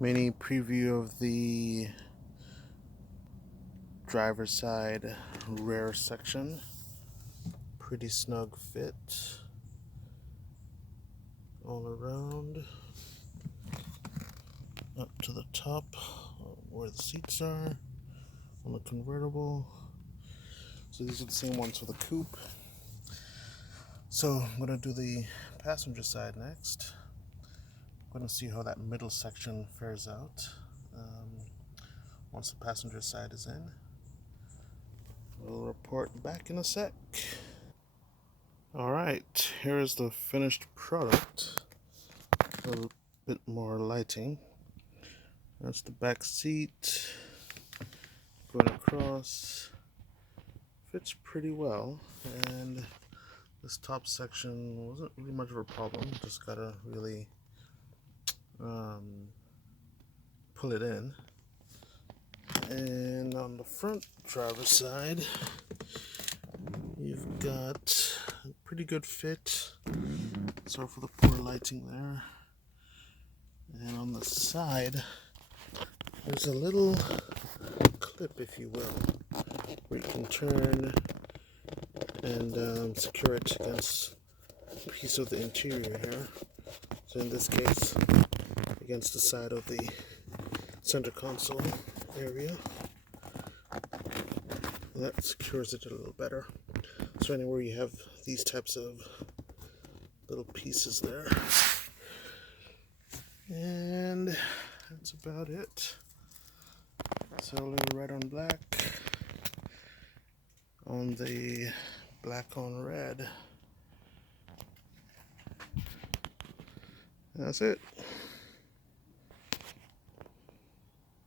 Mini preview of the driver's side rear section. Pretty snug fit all around, up to the top where the seats are on the convertible. So these are the same ones for the coupe. So I'm going to do the passenger side next. I'm going to see how that middle section fares out once the passenger side is in. We'll report back in a sec. Alright, here is the finished product. A little bit more lighting. That's the back seat. Going across. Fits pretty well. And this top section wasn't really much of a problem. Just gotta really pull it in. And on the front driver's side, you've got a pretty good fit. Sorry for the poor lighting there. And on the side, there's a little clip, if you will, where you can turn and secure it against a piece of the interior here. So in this case, against the side of the center console area. And that secures it a little better. So anywhere you have these types of little pieces there. And that's about it. So a little red on black on the black on red. That's it.